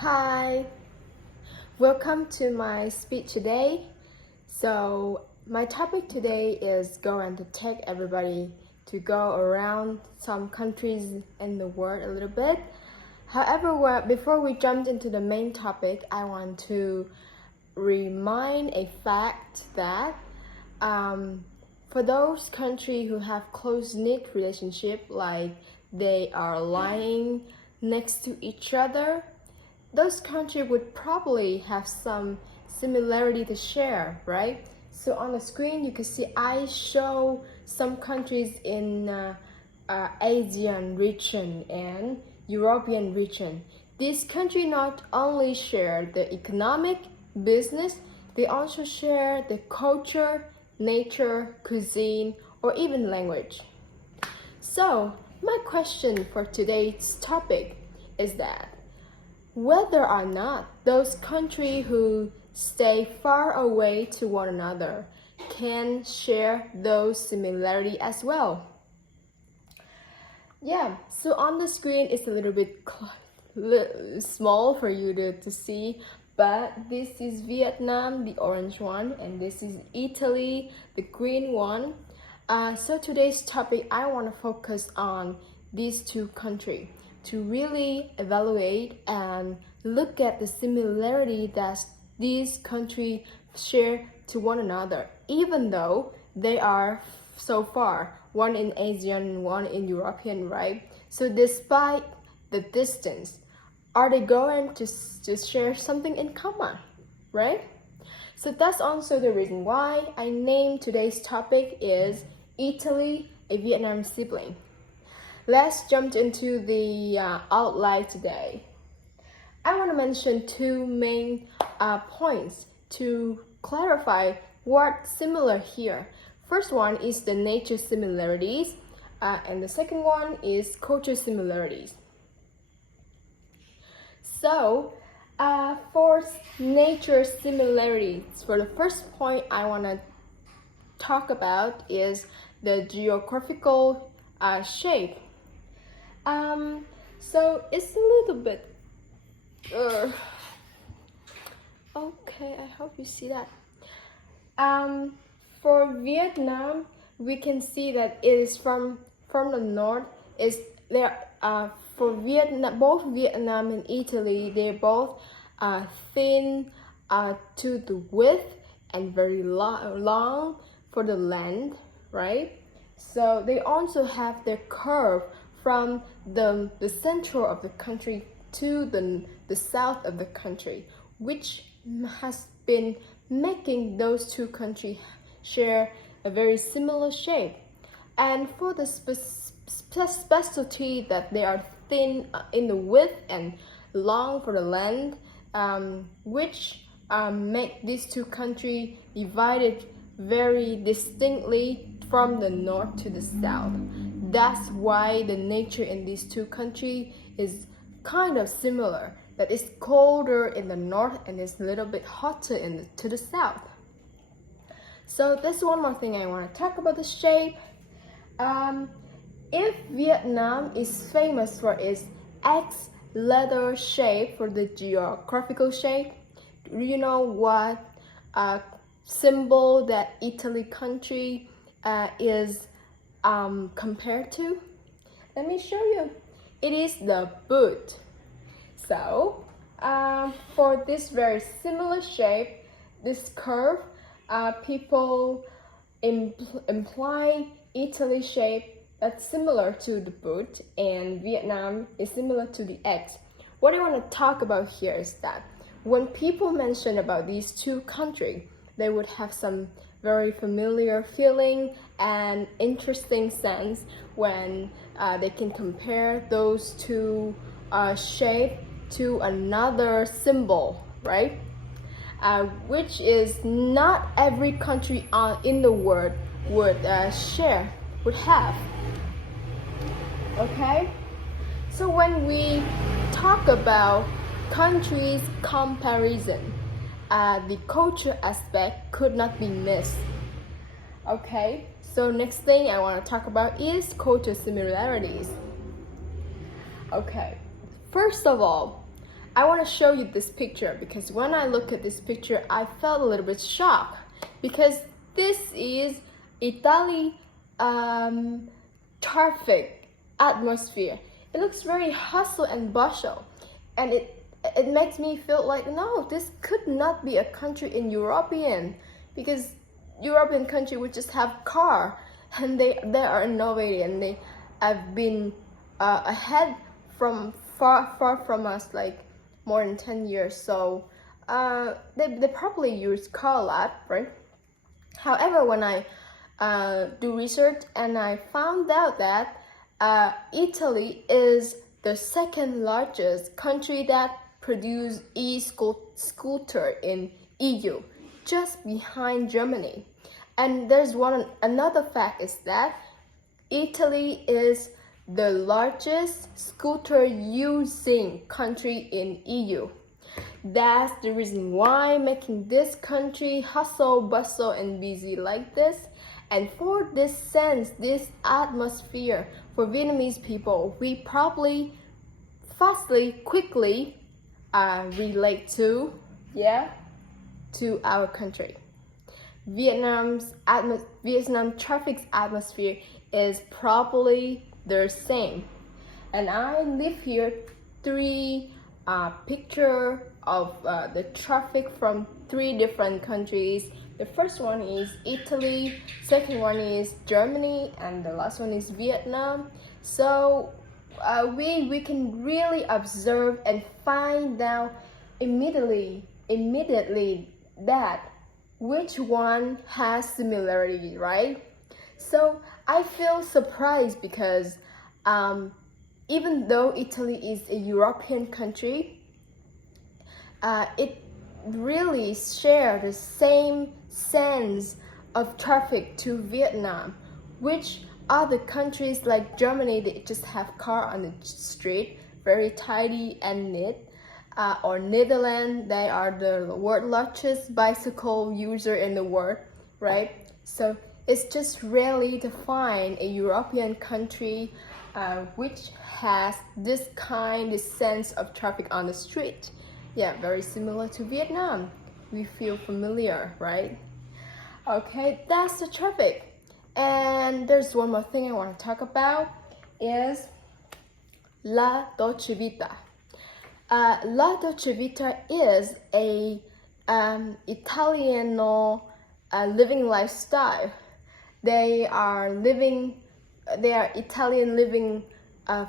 Hi, welcome to my speech today. So my topic today is going to take everybody to go around some countries in the world a little bit. However, before we jump into the main topic, I want to remind a fact that for those countries who have close-knit relationship, like they are lying next to each other, those countries would probably have some similarity to share, right? So on the screen you can see I show some countries in Asian region and European region. These countries not only share the economic, business, they also share the culture, nature, cuisine, or even language. So my question for today's topic is that whether or not those countries who stay far away to one another can share those similarities as well. Yeah, so on the screen it's a little bit small for you to see, but this is Vietnam, the orange one, and this is Italy, the green one. So today's topic, I want to focus on these two countries to really evaluate and look at the similarity that these countries share to one another, even though they are so far, one in Asian, one in European, right? So despite the distance, are they going to share something in common, right? So that's also the reason why I named today's topic is Italy, a Vietnam sibling. Let's jump into the outline today. I want to mention two main points to clarify what's similar here. First one is the nature similarities, and the second one is culture similarities. So, for nature similarities, for the first point I want to talk about is the geographical shape. So it's a little bit okay, I hope you see that. For Vietnam, we can see that it is from the north. Is there for Vietnam, both Vietnam and Italy, they're both thin to the width and very long for the length, right? So they also have their curve from the central of the country to the south of the country, which has been making those two countries share a very similar shape. And for the specialty that they are thin in the width and long for the length, which make these two countries divided very distinctly from the north to the south. That's why the nature in these two countries is kind of similar, that it's colder in the north and it's a little bit hotter to the south. So there's one more thing I want to talk about the shape. If Vietnam is famous for its X letter shape, for the geographical shape, do you know what symbol that Italy country is compared to? Let me show you. It is the boot. So for this very similar shape, this curve, people imply Italy shape that's similar to the boot, and Vietnam is similar to the X. What I want to talk about here is that when people mention about these two countries, they would have some very familiar feeling and interesting sense when they can compare those two shapes to another symbol, right? Which is not every country in the world would have. Okay? So when we talk about countries comparison, the culture aspect could not be missed. Okay, so next thing I want to talk about is culture similarities. Okay, first of all, I want to show you this picture because when I look at this picture, I felt a little bit shocked because this is Italy traffic atmosphere. It looks very hustle and bustle, and it makes me feel like no, this could not be a country in European, because European country would just have car, and they are innovative, and they have been ahead from far from us, like more than 10 years. So they probably use car a lot, right? However, when I do research, and I found out that Italy is the second largest country that produce e-scooter in EU, just behind Germany. And there's another fact is that Italy is the largest scooter using country in EU. That's the reason why making this country hustle, bustle, and busy like this. And for this sense, this atmosphere for Vietnamese people, we probably quickly relate to our country. Vietnam traffic's atmosphere is probably the same. And I live here three picture of the traffic from 3 different countries. The first one is Italy, second one is Germany, and the last one is Vietnam. So we can really observe and find out immediately that which one has similarity, right? So I feel surprised because even though Italy is a European country, it really shares the same sense of traffic to Vietnam, which other countries like Germany, they just have car on the street, very tidy and neat. Or Netherlands, they are the world largest bicycle user in the world, right? So it's just rarely to find a European country which has this sense of traffic on the street. Yeah, very similar to Vietnam. We feel familiar, right? Okay, that's the traffic. And there's one more thing I want to talk about is La Dolce Vita. La Dolce Vita is a Italiano living lifestyle. They are Italian living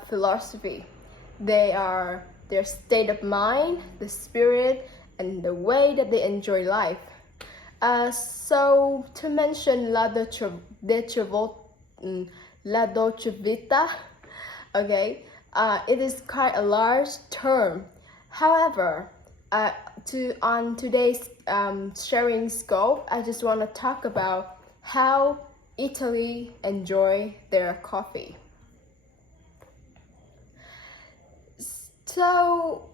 philosophy. Their state of mind, the spirit, and the way that they enjoy life. So to mention La Dolce Vita, okay, it is quite a large term. However, on today's sharing scope, I just want to talk about how Italy enjoy their coffee. So,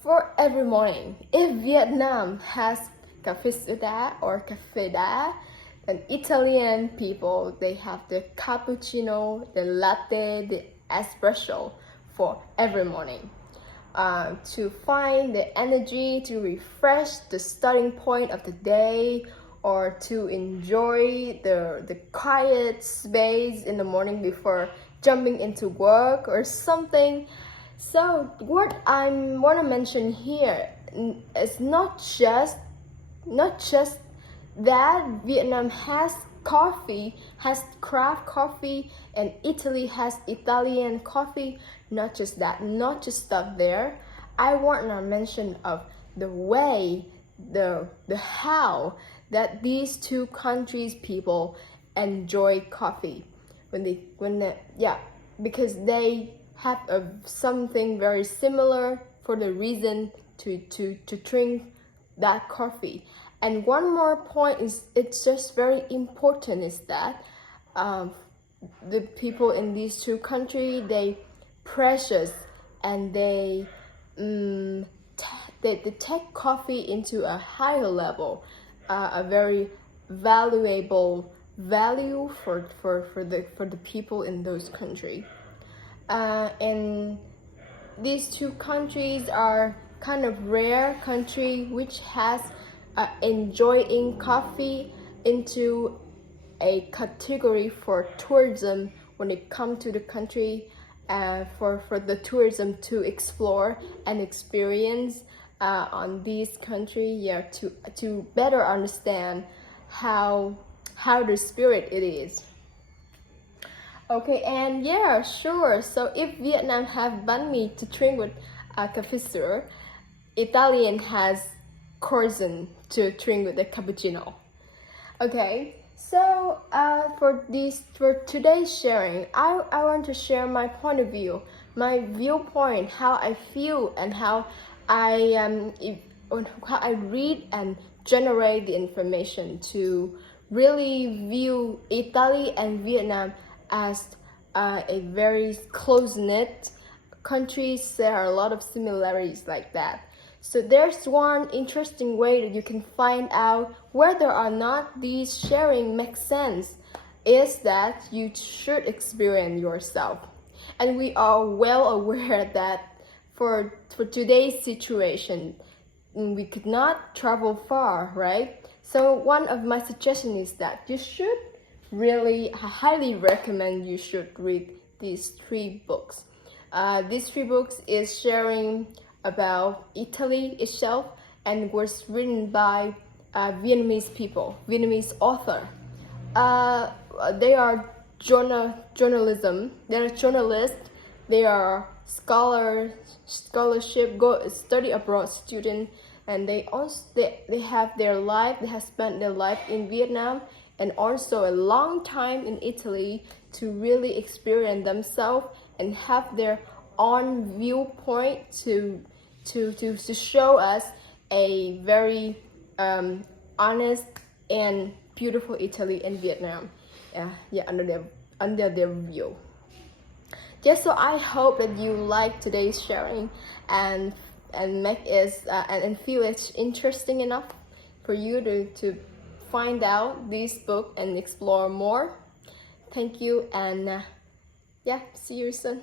for every morning, if Vietnam has café soda or café đá, then Italian people, they have the cappuccino, the latte, the espresso for every morning. To find the energy to refresh the starting point of the day, or to enjoy the quiet space in the morning before jumping into work or something. So what I want to mention here is not just that Vietnam has coffee, has craft coffee, and Italy has Italian coffee. Not just that, not just stop there. I want to mention of the way, the how that these two countries people enjoy coffee because they have something very similar for the reason to drink that coffee. And one more point is, it's just very important, is that the people in these two countries, they precious, and they take coffee into a higher level, a very valuable value for the people in those countries. And these two countries are kind of rare country which has enjoying coffee into a category for tourism when it comes to the country, for the tourism to explore and experience on this country, yeah, to better understand how the spirit it is. Okay, and yeah, sure. So if Vietnam have banh mi to drink with cafe sir, Italian has croissant to drink with the cappuccino. Okay, so for today's sharing, I want to share my point of view, my viewpoint, how I feel, and how how I read and generate the information to really view Italy and Vietnam as a very close-knit countries. There are a lot of similarities like that. So there's one interesting way that you can find out whether or not these sharing makes sense is that you should experience yourself. And we are well aware that for today's situation, we could not travel far, right? So one of my suggestions is that you should I highly recommend you should read these 3 books. These 3 books is sharing about Italy itself and was written by Vietnamese people, Vietnamese author. They are journalism. They are journalists. They are scholarship, study abroad student, and they have their life. They have spent their life in Vietnam and also a long time in Italy to really experience themselves and have their own viewpoint to show us a very honest and beautiful Italy and Vietnam. Under their view. Yeah, so I hope that you like today's sharing and make it and feel it's interesting enough for you to find out this book and explore more. Thank you, and yeah, see you soon.